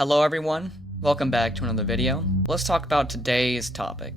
Hello everyone, welcome back to another video. Let's talk about today's topic.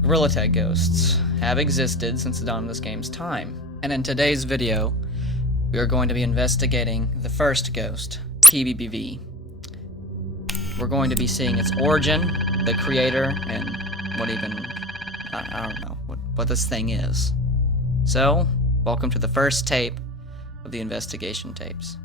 Gorilla Tag ghosts have existed since the dawn of this game's time, and in today's video, we are going to be investigating the first ghost, PBBV. We're going to be seeing its origin, the creator, and I don't know, what this thing is. So, welcome to the first tape of the investigation tapes.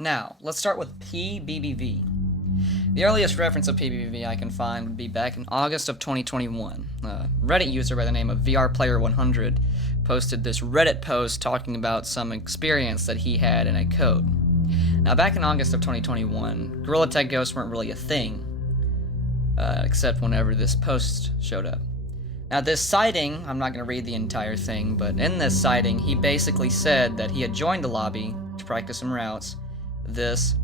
Now, let's start with PBBV. The earliest reference of PBBV I can find would be back in August of 2021. A Reddit user by the name of VRPlayer100 posted this Reddit post talking about some experience that he had in a code. Now, back in August of 2021, Gorilla Tag ghosts weren't really a thing, except whenever this post showed up. Now, this sighting, I'm not going to read the entire thing, but in this sighting, he basically said that he had joined the lobby to practice some routes. This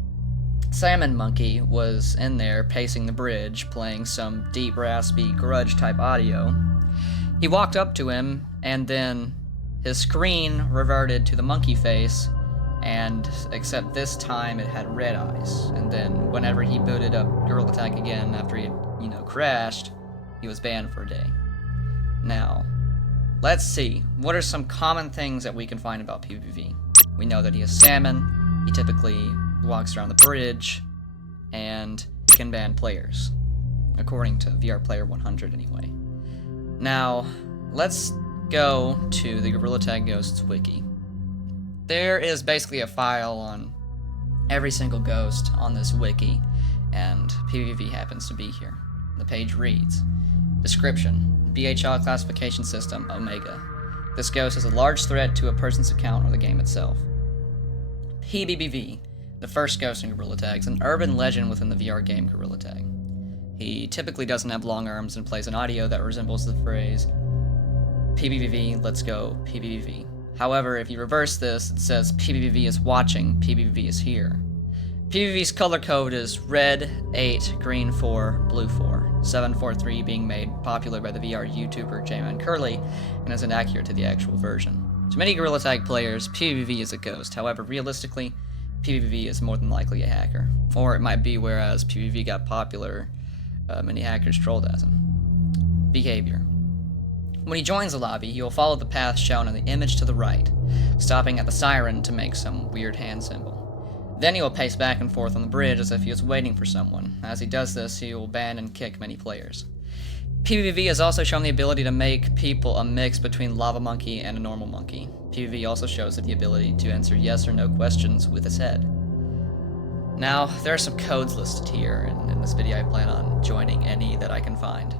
salmon monkey was in there pacing the bridge, playing some deep, raspy, grudge-type audio. He walked up to him, and then his screen reverted to the monkey face, and except this time it had red eyes. And then whenever he booted up Gorilla Tag again after he had, crashed, he was banned for a day. Now, let's see. What are some common things that we can find about PBBV? We know that he is salmon. He typically walks around the bridge, and he can ban players, according to VRPlayer100 anyway. Now, let's go to the Gorilla Tag Ghosts wiki. There is basically a file on every single ghost on this wiki, and PBBV happens to be here. The page reads, Description, BHL classification system, Omega. This ghost is a large threat to a person's account or the game itself. PBBV, the first ghost in Gorilla Tag, is an urban legend within the VR game Gorilla Tag. He typically doesn't have long arms and plays an audio that resembles the phrase, PBBV, let's go, PBBV. However, if you reverse this, it says PBBV is watching, PBBV is here. PBBV's color code is red 8, green 4, blue 4, 743 being made popular by the VR YouTuber J-Man Curly and is inaccurate to the actual version. To many Gorilla Tag players, PBBV is a ghost. However, realistically, PBBV is more than likely a hacker. Or it might be whereas PBBV got popular, many hackers trolled as him. Behavior. When he joins the lobby, he will follow the path shown in the image to the right, stopping at the siren to make some weird hand symbol. Then he will pace back and forth on the bridge as if he was waiting for someone. As he does this, he will ban and kick many players. PBBV has also shown the ability to make people a mix between Lava Monkey and a normal monkey. PBBV also shows the ability to answer yes or no questions with his head. Now, there are some codes listed here, and in this video I plan on joining any that I can find.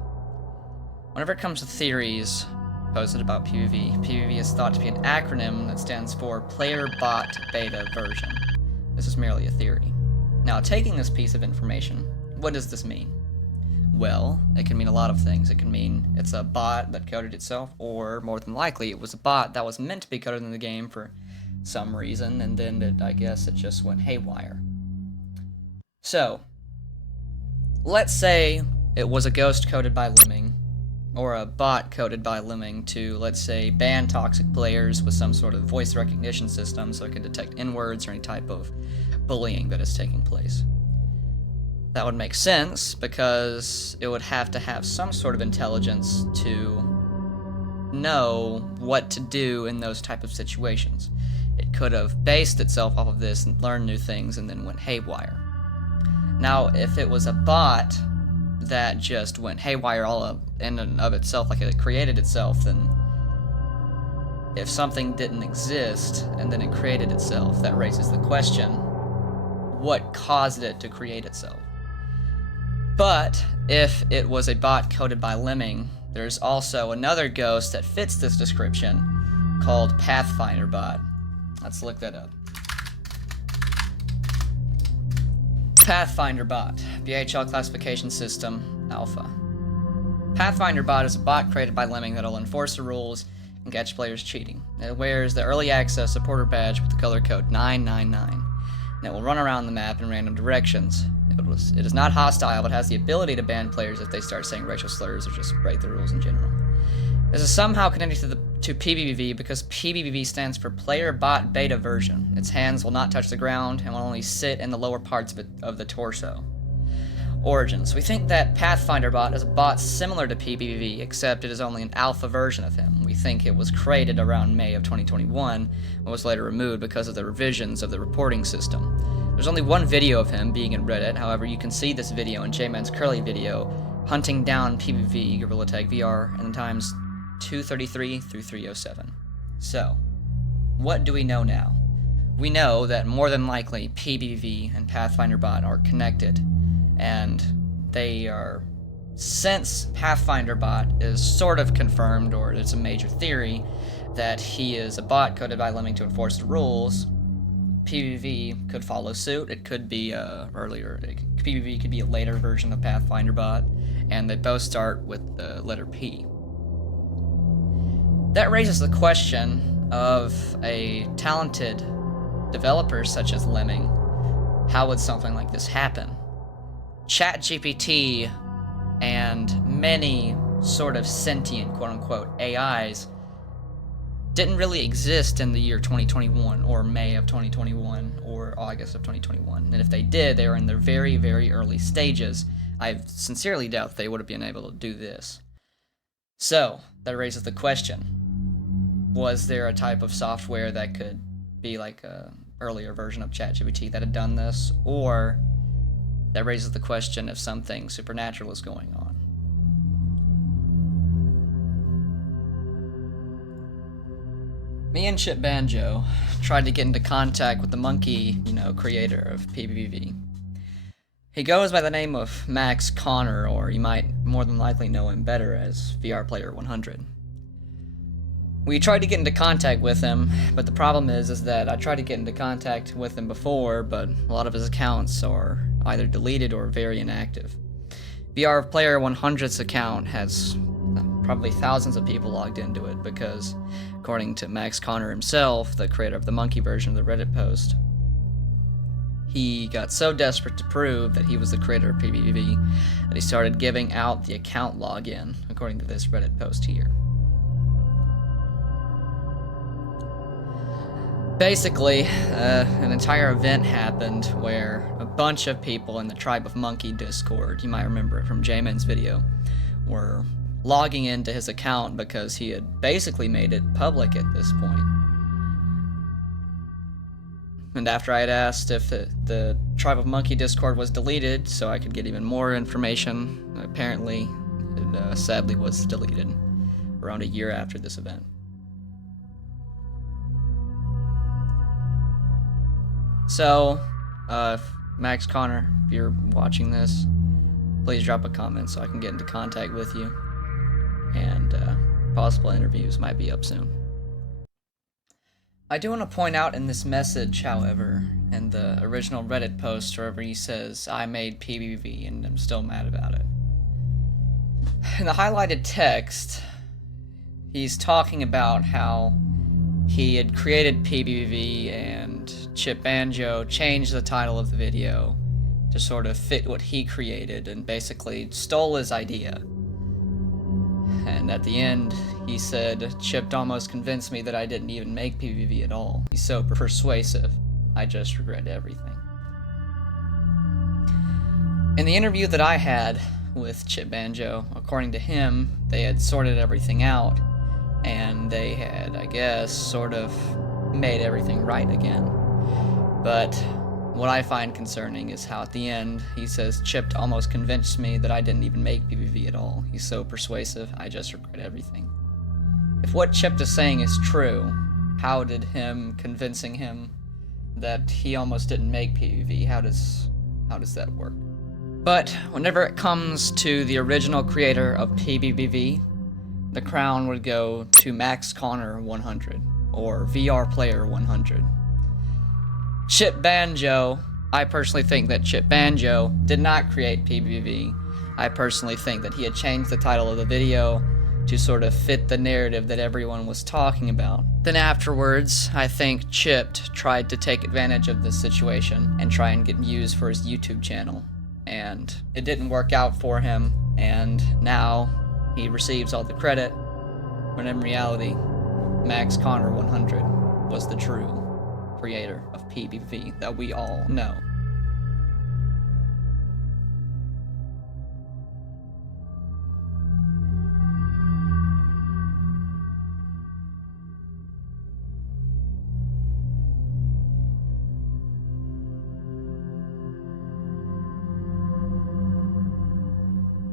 Whenever it comes to theories posted about PBBV, PBBV is thought to be an acronym that stands for Player Bot Beta Version. This is merely a theory. Now, taking this piece of information, what does this mean? Well, it can mean a lot of things. It can mean it's a bot that coded itself, or more than likely, it was a bot that was meant to be coded in the game for some reason, and then I guess it just went haywire. So, let's say it was a ghost coded by Lemming, or a bot coded by Lemming to, let's say, ban toxic players with some sort of voice recognition system so it can detect N-words or any type of bullying that is taking place. That would make sense, because it would have to have some sort of intelligence to know what to do in those type of situations. It could have based itself off of this and learned new things and then went haywire. Now, if it was a bot that just went haywire in and of itself, like it created itself, then if something didn't exist and then it created itself, that raises the question, what caused it to create itself? But if it was a bot coded by Lemming, there's also another ghost that fits this description called Pathfinder bot. Let's look that up. Pathfinder bot, BHL classification system, alpha. Pathfinder bot is a bot created by Lemming that'll enforce the rules and catch players cheating. It wears the early access supporter badge with the color code 999, and it will run around the map in random directions. It is not hostile, but has the ability to ban players if they start saying racial slurs or just break the rules in general. This is somehow connected to PBBV because PBBV stands for Player Bot Beta Version. Its hands will not touch the ground and will only sit in the lower parts of the torso. Origins. We think that Pathfinder bot is a bot similar to PBBV, except it is only an alpha version of him. We think it was created around May of 2021, but was later removed because of the revisions of the reporting system. There's only one video of him being in Reddit, however you can see this video in J-Man's Curly video, hunting down PBBV Gorilla Tag VR in the times 233 through 307. So, what do we know now? We know that more than likely PBBV and Pathfinder bot are connected, and they are, since Pathfinder bot is sort of confirmed, or it's a major theory, that he is a bot coded by Lemming to enforce the rules, PBBV could follow suit. It could be PBBV could be a later version of Pathfinder bot, and they both start with the letter P. That raises the question of a talented developer such as Lemming. How would something like this happen? ChatGPT and many sort of sentient, quote-unquote, AIs didn't really exist in the year 2021, or May of 2021, or August of 2021. And if they did, they were in their very, very early stages. I sincerely doubt they would have been able to do this. So, that raises the question. Was there a type of software that could be like an earlier version of ChatGPT that had done this? Or that raises the question if something supernatural is going on. Me and Chip Banjo tried to get into contact with the monkey, creator of PBBV. He goes by the name of Max Connor, or you might more than likely know him better as VR Player 100. We tried to get into contact with him, but the problem is that I tried to get into contact with him before, but a lot of his accounts are either deleted or very inactive. VR Player 100's account has probably thousands of people logged into it because, according to Max Connor himself, the creator of the monkey version of the Reddit post, he got so desperate to prove that he was the creator of PBBV that he started giving out the account login, according to this Reddit post here. Basically, an entire event happened where a bunch of people in the Tribe of Monkey Discord, you might remember it from J-Man's video, were logging into his account because he had basically made it public at this point. And after I had asked if the Tribe of Monkey Discord was deleted so I could get even more information, apparently it sadly was deleted around a year after this event. So, Max Connor, if you're watching this, please drop a comment so I can get into contact with you, and possible interviews might be up soon. I do want to point out in this message, however, in the original Reddit post wherever he says, I made PBBV and I'm still mad about it. In the highlighted text, he's talking about how he had created PBBV and Chip Banjo changed the title of the video to sort of fit what he created and basically stole his idea. And at the end, he said, Chip almost convinced me that I didn't even make PBBV at all. He's so persuasive. I just regret everything. In the interview that I had with Chip Banjo, according to him, they had sorted everything out, and they had, I guess, sort of made everything right again. But what I find concerning is how at the end he says Chip almost convinced me that I didn't even make PBV at all. He's so persuasive, I just regret everything. If what Chip is saying is true, how did him convincing him that he almost didn't make PBV, how does that work? But whenever it comes to the original creator of PBBV, the crown would go to Max Connor 100, or VR Player 100. Chip Banjo, I personally think that Chip Banjo did not create PBBV. I personally think that he had changed the title of the video to sort of fit the narrative that everyone was talking about. Then afterwards, I think Chip tried to take advantage of this situation and try and get views for his YouTube channel. And it didn't work out for him, and now he receives all the credit, when in reality, Max Connor 100 was the true creator of PBV that we all know.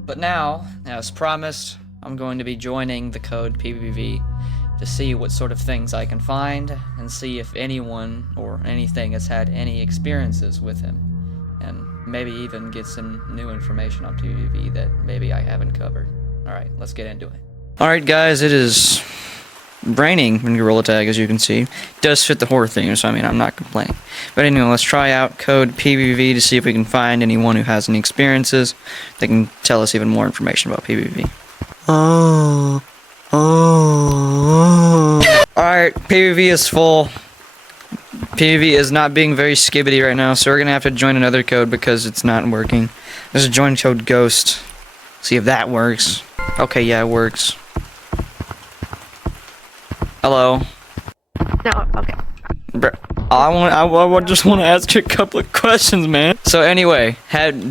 But now, as promised, I'm going to be joining the code PBBV to see what sort of things I can find and see if anyone or anything has had any experiences with him, and maybe even get some new information on PBBV that maybe I haven't covered. Alright, let's get into it. Alright guys, it is raining in Gorilla Tag, as you can see. It does fit the horror theme, so I mean, I'm not complaining. But anyway, let's try out code PBBV to see if we can find anyone who has any experiences that can tell us even more information about PBBV. Alright, PBBV is full. PBBV is not being very skibbity right now, so we're gonna have to join another code because it's not working. There's a join code Ghost. See if that works. Okay, yeah, it works. Hello. No, okay. I just want to ask you a couple of questions, man. So anyway,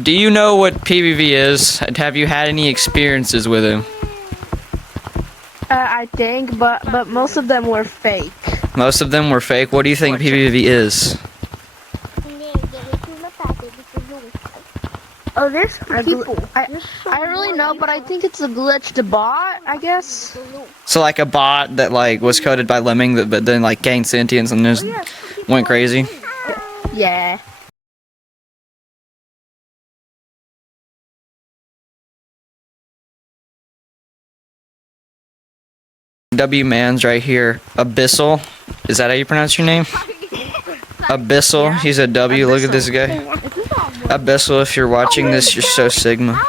do you know what PBV is? Have you had any experiences with him? I think, but most of them were fake. Most of them were fake? What do you think PBBV is? Oh, there's some people. I don't really know, but I think it's a glitched bot, I guess. So like a bot that like was coded by Lemming, but then like gained sentience and just went crazy? Yeah. W Man's right here. Abyssal. Is that how you pronounce your name? Abyssal. He's a W. Look at this guy. Abyssal, if you're watching this, you're so Sigma.